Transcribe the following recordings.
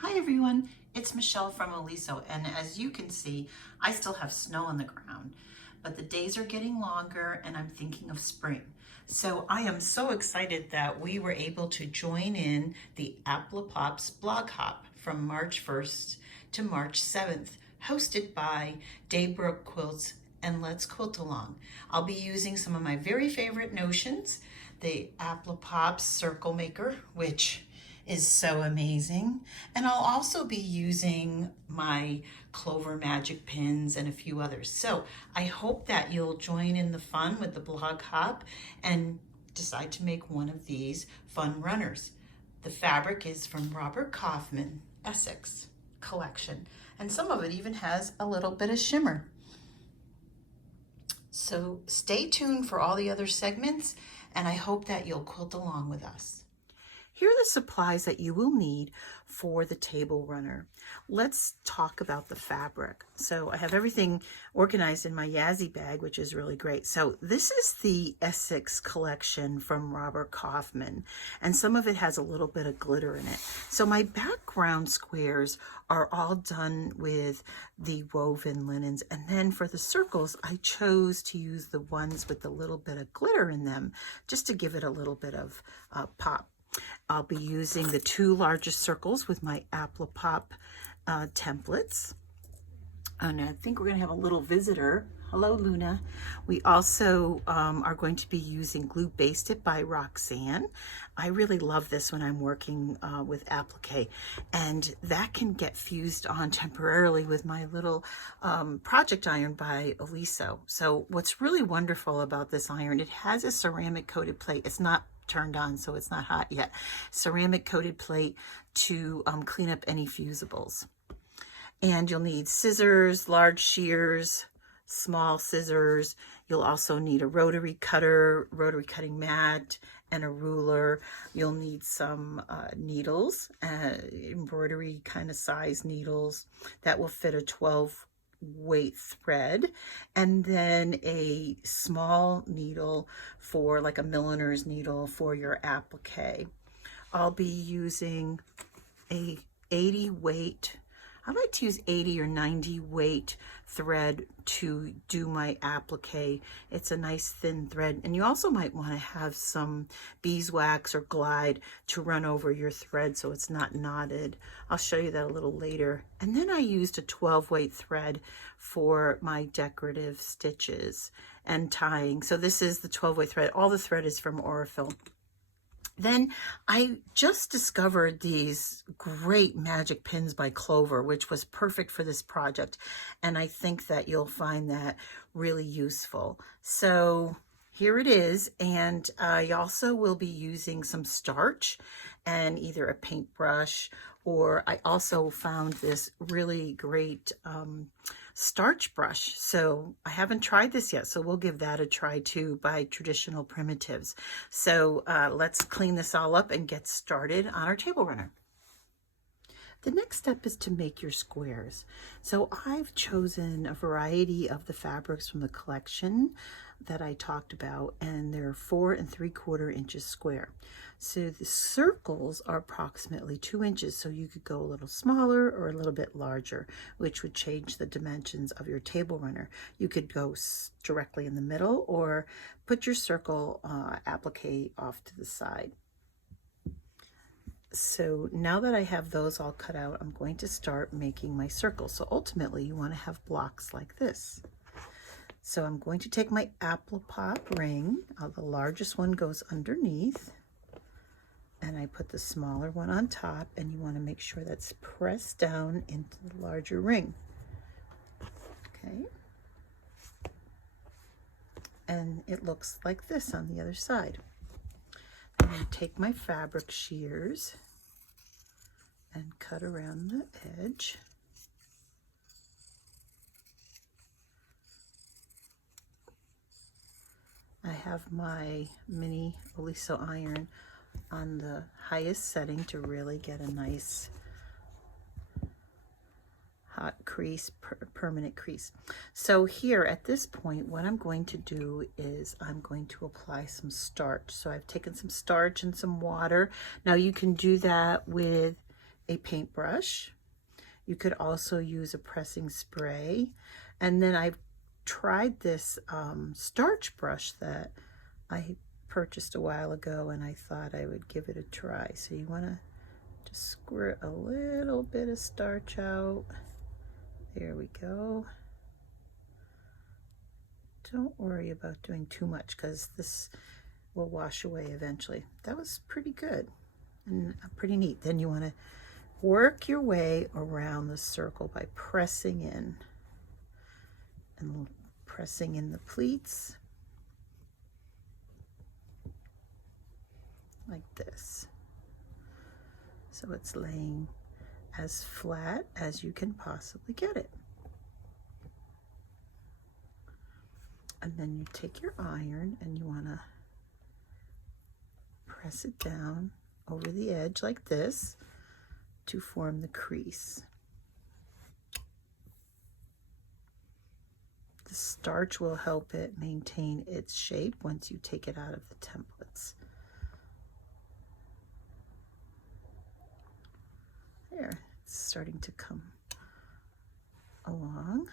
Hi everyone, it's Michelle from Oliso, and as you can see, I still have snow on the ground, but the days are getting longer and I'm thinking of spring. So I am so excited that we were able to join in the Appliques blog hop from March 1st to March 7th, hosted by Daybrook Quilts and Let's Quilt Along. I'll be using some of my very favorite notions, the Appliques Circle Maker, which is so amazing. And I'll also be using my Clover Magic pins and a few others. So I hope that you'll join in the fun with the blog hop and decide to make one of these fun runners. The fabric is from Robert Kaufman, Essex collection, and some of it even has a little bit of shimmer. So stay tuned for all the other segments, and I hope that you'll quilt along with us. Here are the supplies that you will need for the table runner. Let's talk about the fabric. So I have everything organized in my Yazzie bag, which is really great. So this is the Essex collection from Robert Kaufman, and some of it has a little bit of glitter in it. So my background squares are all done with the woven linens, and then for the circles, I chose to use the ones with a little bit of glitter in them, just to give it a little bit of pop. I'll be using the two largest circles with my Applique templates. And I think we're going to have a little visitor. Hello, Luna. We also are going to be using Glue Based It by Roxanne. I really love this when I'm working with applique, and that can get fused on temporarily with my little project iron by Oliso. So what's really wonderful about this iron, it has a ceramic coated plate. It's not turned on, so it's not hot yet. Ceramic coated plate to clean up any fusibles. And you'll need scissors, large shears, small scissors. You'll also need a rotary cutter, rotary cutting mat, and a ruler. You'll need some needles, embroidery kind of size needles that will fit a 12 weight thread, and then a small needle for like a milliner's needle for your applique. I'll be using a 80 weight, I like to use 80 or 90 weight thread to do my applique. It's a nice thin thread, and you also might want to have some beeswax or glide to run over your thread so it's not knotted. I'll show you that a little later. And then I used a 12 weight thread for my decorative stitches and tying. So this is the 12 weight thread. All the thread is from Aurifil. Then I just discovered these great magic pins by Clover, which was perfect for this project. And I think that you'll find that really useful. So here it is. And I also will be using some starch and either a paintbrush, or I also found this really great starch brush. So I haven't tried this yet, so we'll give that a try too, by Traditional Primitives. So let's clean this all up and get started on our table runner. The next step is to make your squares. So I've chosen a variety of the fabrics from the collection that I talked about, and they're 4 3/4 inches square. So the circles are approximately 2 inches, so you could go a little smaller or a little bit larger, which would change the dimensions of your table runner. You could go directly in the middle or put your circle applique off to the side. So now that I have those all cut out, I'm going to start making my circles. So ultimately you want to have blocks like this. So I'm going to take my applique ring, the largest one goes underneath, and I put the smaller one on top, and you want to make sure that's pressed down into the larger ring. Okay. And it looks like this on the other side. I'm going to take my fabric shears and cut around the edge. I have my mini Oliso iron on the highest setting to really get a nice hot crease, permanent crease. So here at this point, what I'm going to do is I'm going to apply some starch. So I've taken some starch and some water. Now you can do that with a paintbrush. You could also use a pressing spray. And then I've tried this starch brush that I purchased a while ago, and I thought I would give it a try. So you want to just squirt a little bit of starch out. There we go. Don't worry about doing too much because this will wash away eventually. That was pretty good and pretty neat. Then you want to work your way around the circle by pressing in and pressing in the pleats like this. So it's laying as flat as you can possibly get it. And then you take your iron and you want to press it down over the edge like this to form the crease. The starch will help it maintain its shape once you take it out of the templates. There, it's starting to come along.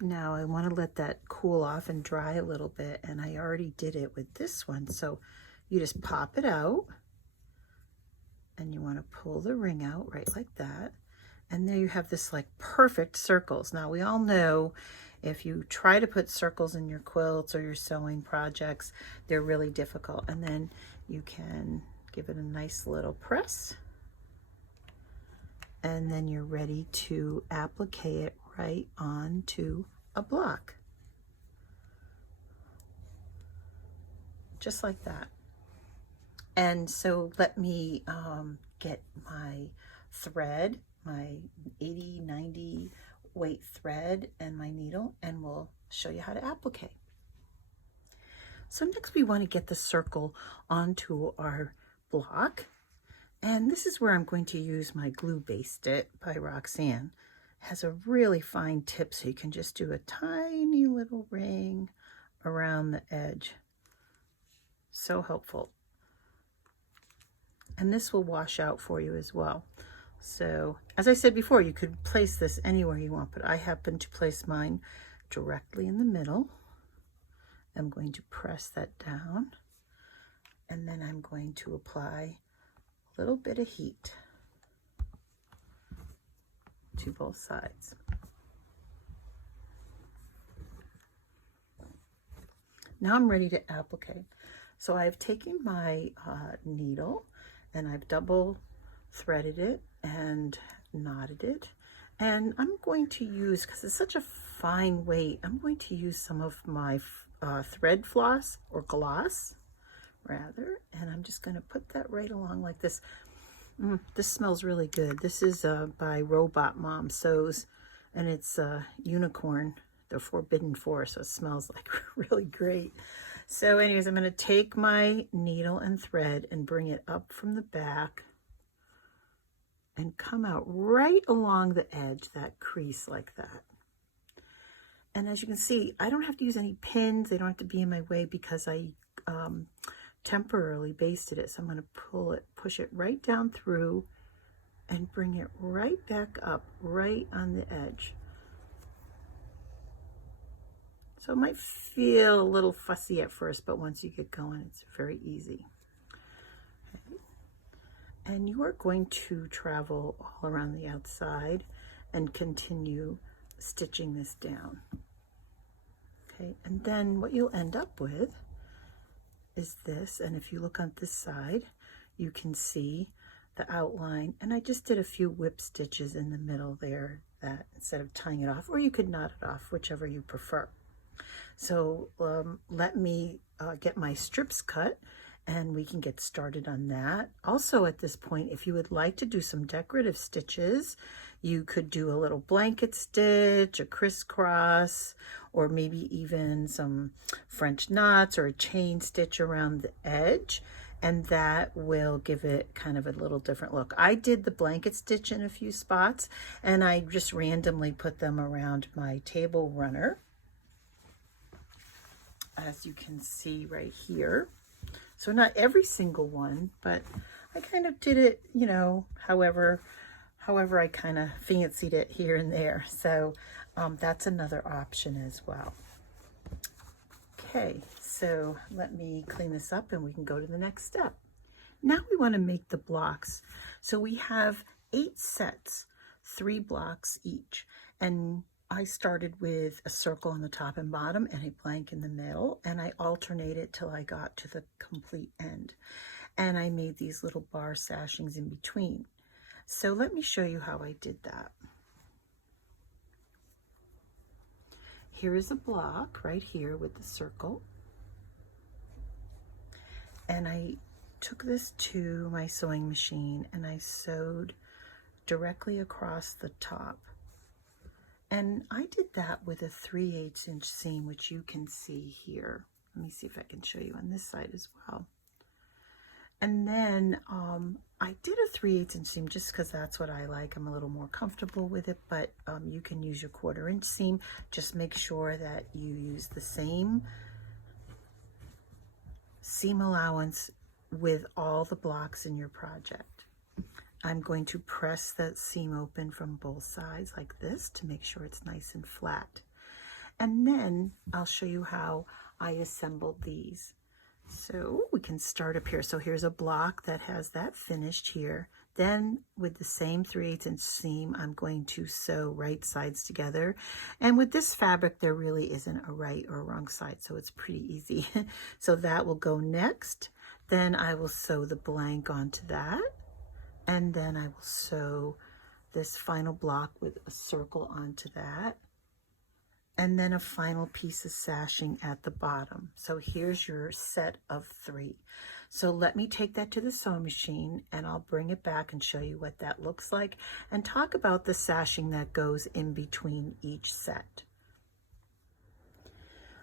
Now I want to let that cool off and dry a little bit, and I already did it with this one. So you just pop it out and you want to pull the ring out right like that. And there you have this like perfect circles. Now we all know if you try to put circles in your quilts or your sewing projects, they're really difficult. And then you can give it a nice little press. And then you're ready to applique it right onto a block. Just like that. And so let me get my thread, my 80-90 weight thread and my needle, and we'll show you how to applique. So next we want to get the circle onto our block. And this is where I'm going to use my Glue Based It by Roxanne. It has a really fine tip, so you can just do a tiny little ring around the edge. So helpful. And this will wash out for you as well. So as I said before, you could place this anywhere you want, but I happen to place mine directly in the middle. I'm going to press that down, and then I'm going to apply a little bit of heat to both sides. Now I'm ready to applique. So I've taken my needle and I've double threaded it and knotted it. And I'm going to use, because it's such a fine weight, I'm going to use some of my thread floss or gloss rather. And I'm just going to put that right along like this. This smells really good. This is by Robot Mom Sews, and it's Unicorn, the Forbidden Forest, so it smells like really great. So anyways, I'm going to take my needle and thread and bring it up from the back and come out right along the edge, that crease like that. And as you can see, I don't have to use any pins. They don't have to be in my way because I temporarily basted it. So I'm going to push it right down through and bring it right back up, right on the edge. So it might feel a little fussy at first, but once you get going, it's very easy. Okay. And you are going to travel all around the outside and continue stitching this down. Okay, and then what you'll end up with is this, and if you look on this side, you can see the outline, and I just did a few whip stitches in the middle there that instead of tying it off, or you could knot it off, whichever you prefer. So let me get my strips cut and we can get started on that. Also at this point, if you would like to do some decorative stitches, you could do a little blanket stitch, a crisscross, or maybe even some French knots or a chain stitch around the edge, and that will give it kind of a little different look. I did the blanket stitch in a few spots, and I just randomly put them around my table runner. as you can see right here. So not every single one, but I kind of did it, you know, however I kind of fancied it here and there. So that's another option as well. Okay, so let me clean this up and we can go to the next step. Now we want to make the blocks. So we have 8 sets, 3 blocks each. And I started with a circle on the top and bottom and a blank in the middle, and I alternated till I got to the complete end. And I made these little bar sashings in between. So let me show you how I did that. Here is a block right here with the circle. And I took this to my sewing machine and I sewed directly across the top. And I did that with a 3/8 inch seam, which you can see here. Let me see if I can show you on this side as well. And then I did a 3/8 inch seam just because that's what I like. I'm a little more comfortable with it, but you can use your 1/4 inch seam. Just make sure that you use the same seam allowance with all the blocks in your project. I'm going to press that seam open from both sides like this to make sure it's nice and flat. And then I'll show you how I assembled these. So we can start up here. So here's a block that has that finished here. Then with the same 3/8 inch seam, I'm going to sew right sides together. And with this fabric, there really isn't a right or a wrong side, so it's pretty easy. So that will go next. Then I will sew the blank onto that. And then I will sew this final block with a circle onto that. And then a final piece of sashing at the bottom. So here's your set of 3. So let me take that to the sewing machine and I'll bring it back and show you what that looks like and talk about the sashing that goes in between each set.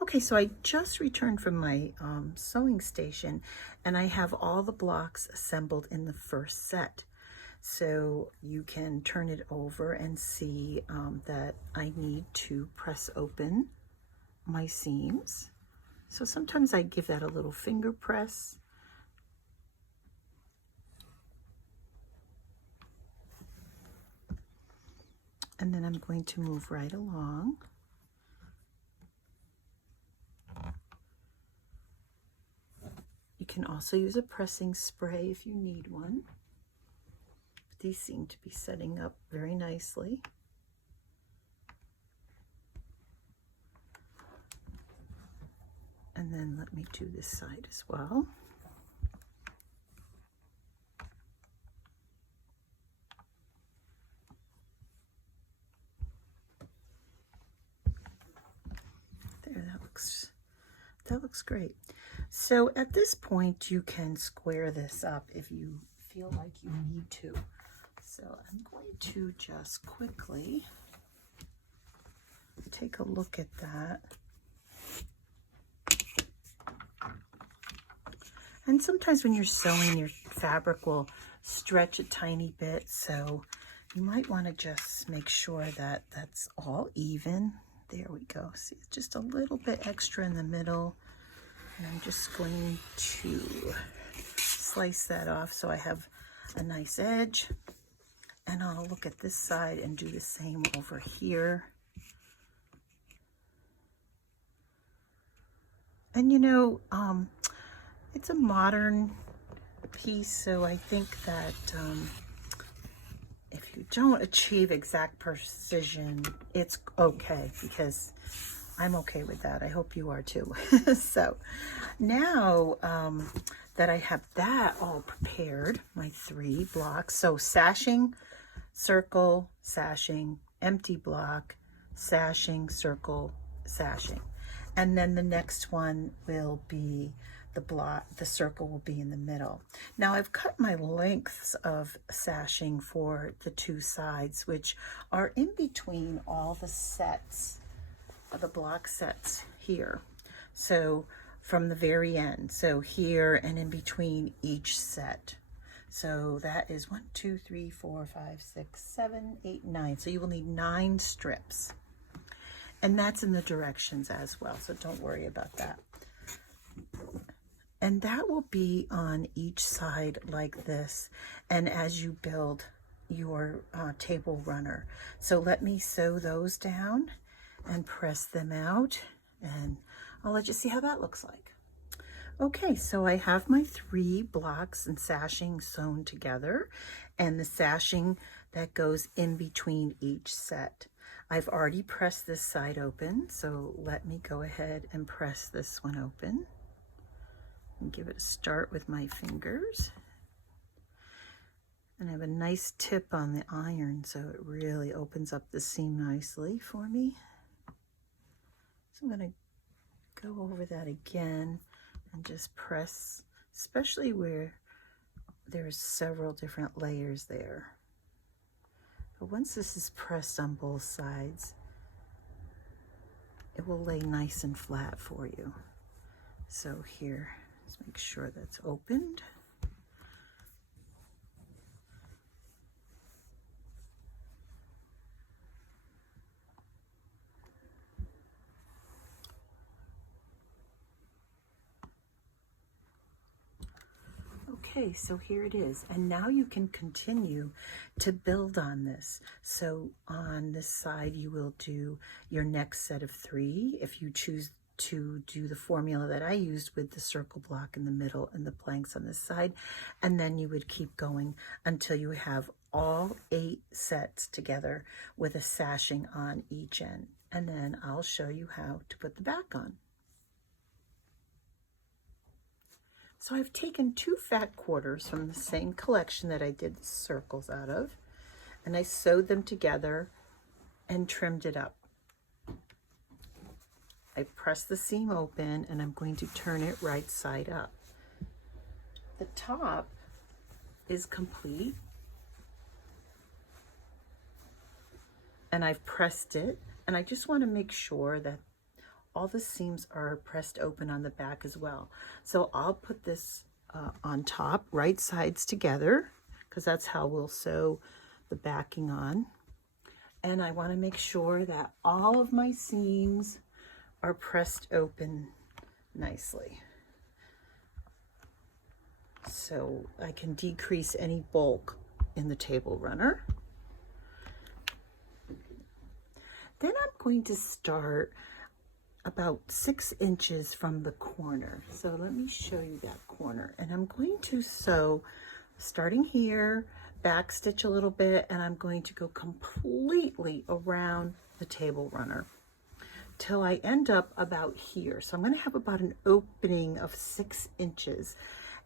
Okay, so I just returned from my sewing station and I have all the blocks assembled in the first set. So you can turn it over and see that I need to press open my seams. So sometimes I give that a little finger press. And then I'm going to move right along. You can also use a pressing spray if you need one. These seem to be setting up very nicely. And then let me do this side as well. There, that looks great. So at this point, you can square this up if you feel like you need to. So I'm going to just quickly take a look at that. And sometimes when you're sewing, your fabric will stretch a tiny bit, so you might want to just make sure that that's all even. There we go. See, it's just a little bit extra in the middle. And I'm just going to slice that off so I have a nice edge. And I'll look at this side and do the same over here. And you know, it's a modern piece, so I think that if you don't achieve exact precision, it's okay, because I'm okay with that. I hope you are too. So now that I have that all prepared, my 3 blocks, so sashing, circle, sashing, empty block, sashing, circle, sashing. And then the next one will be the block, the circle will be in the middle. Now I've cut my lengths of sashing for the 2 sides, which are in between all the sets, the block sets here. So from the very end, so here and in between each set. So that is 1, 2, 3, 4, 5, 6, 7, 8, 9. So you will need 9 strips. And that's in the directions as well, so don't worry about that. And that will be on each side like this, and as you build your table runner. So let me sew those down and press them out, and I'll let you see how that looks like. Okay, so I have my 3 blocks and sashing sewn together, and the sashing that goes in between each set. I've already pressed this side open, so let me go ahead and press this one open and give it a start with my fingers. And I have a nice tip on the iron, so it really opens up the seam nicely for me. So I'm going to go over that again and just press, especially where there's several different layers there. But once this is pressed on both sides, it will lay nice and flat for you. So here, let's make sure that's opened. Okay, so here it is, and now you can continue to build on this. So on this side you will do your next set of 3 if you choose to do the formula that I used with the circle block in the middle and the planks on this side, and then you would keep going until you have all 8 sets together with a sashing on each end, and then I'll show you how to put the back on. So I've taken 2 fat quarters from the same collection that I did the circles out of, and I sewed them together and trimmed it up. I pressed the seam open, and I'm going to turn it right side up. The top is complete, and I've pressed it, and I just want to make sure that all the seams are pressed open on the back as well. So I'll put this on top, right sides together, because that's how we'll sew the backing on. And I want to make sure that all of my seams are pressed open nicely, so I can decrease any bulk in the table runner. Then I'm going to start about 6 inches from the corner. So let me show you that corner. And I'm going to sew, starting here, back stitch a little bit, and I'm going to go completely around the table runner till I end up about here. So I'm going to have about an opening of 6 inches.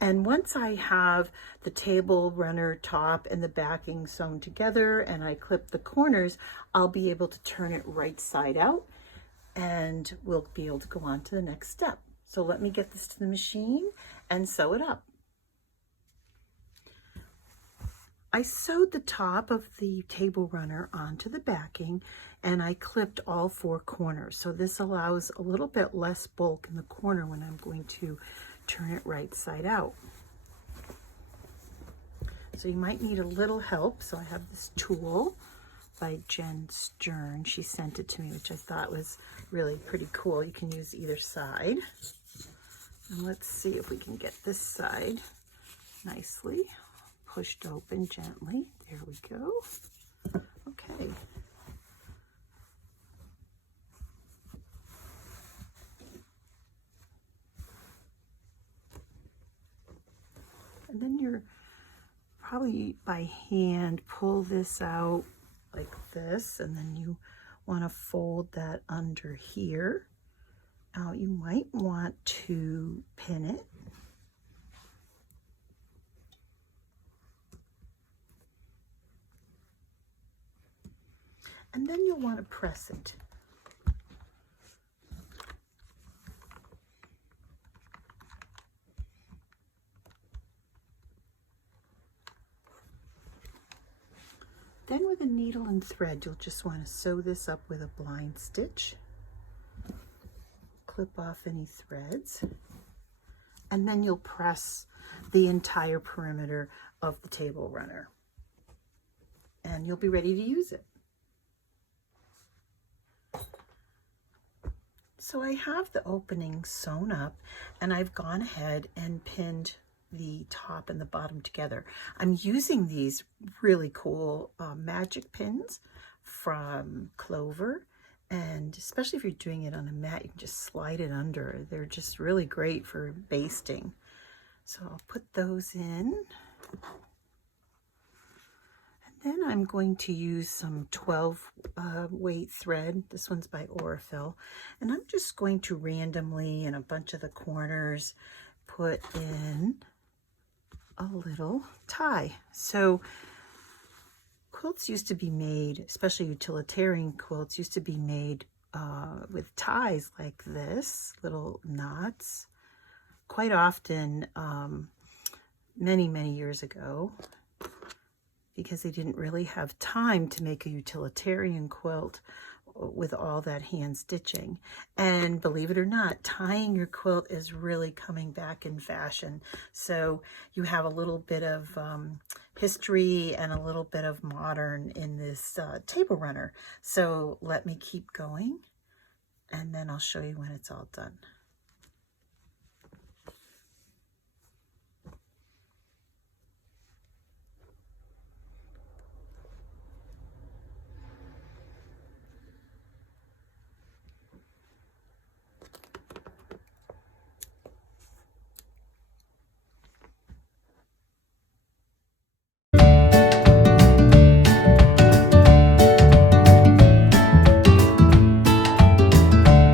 And once I have the table runner top and the backing sewn together and I clip the corners, I'll be able to turn it right side out, and we'll be able to go on to the next step. So let me get this to the machine and sew it up. I sewed the top of the table runner onto the backing, and I clipped all 4 corners. So this allows a little bit less bulk in the corner when I'm going to turn it right side out. So you might need a little help. So I have this tool by Jen Stern. She sent it to me, which I thought was really pretty cool. You can use either side. And let's see if we can get this side nicely pushed open gently. There we go. Okay. And then you're probably by hand pull this out like this, and then you want to fold that under here. Now you might want to pin it. And then you'll want to press it. Then with a needle and thread, you'll just want to sew this up with a blind stitch. Clip off any threads. And then you'll press the entire perimeter of the table runner. And you'll be ready to use it. So I have the opening sewn up, and I've gone ahead and pinned the top and the bottom together. I'm using these really cool magic pins from Clover, and especially if you're doing it on a mat, you can just slide it under. They're just really great for basting. So I'll put those in. Then I'm going to use some 12 weight thread. This one's by Aurifil. And I'm just going to randomly, in a bunch of the corners, put in a little tie. So quilts used to be made, especially utilitarian quilts, used to be made with ties like this, little knots. Quite often, many years ago, because they didn't really have time to make a utilitarian quilt with all that hand stitching. And believe it or not, tying your quilt is really coming back in fashion. So you have a little bit of history and a little bit of modern in this table runner. So let me keep going, and then I'll show you when it's all done.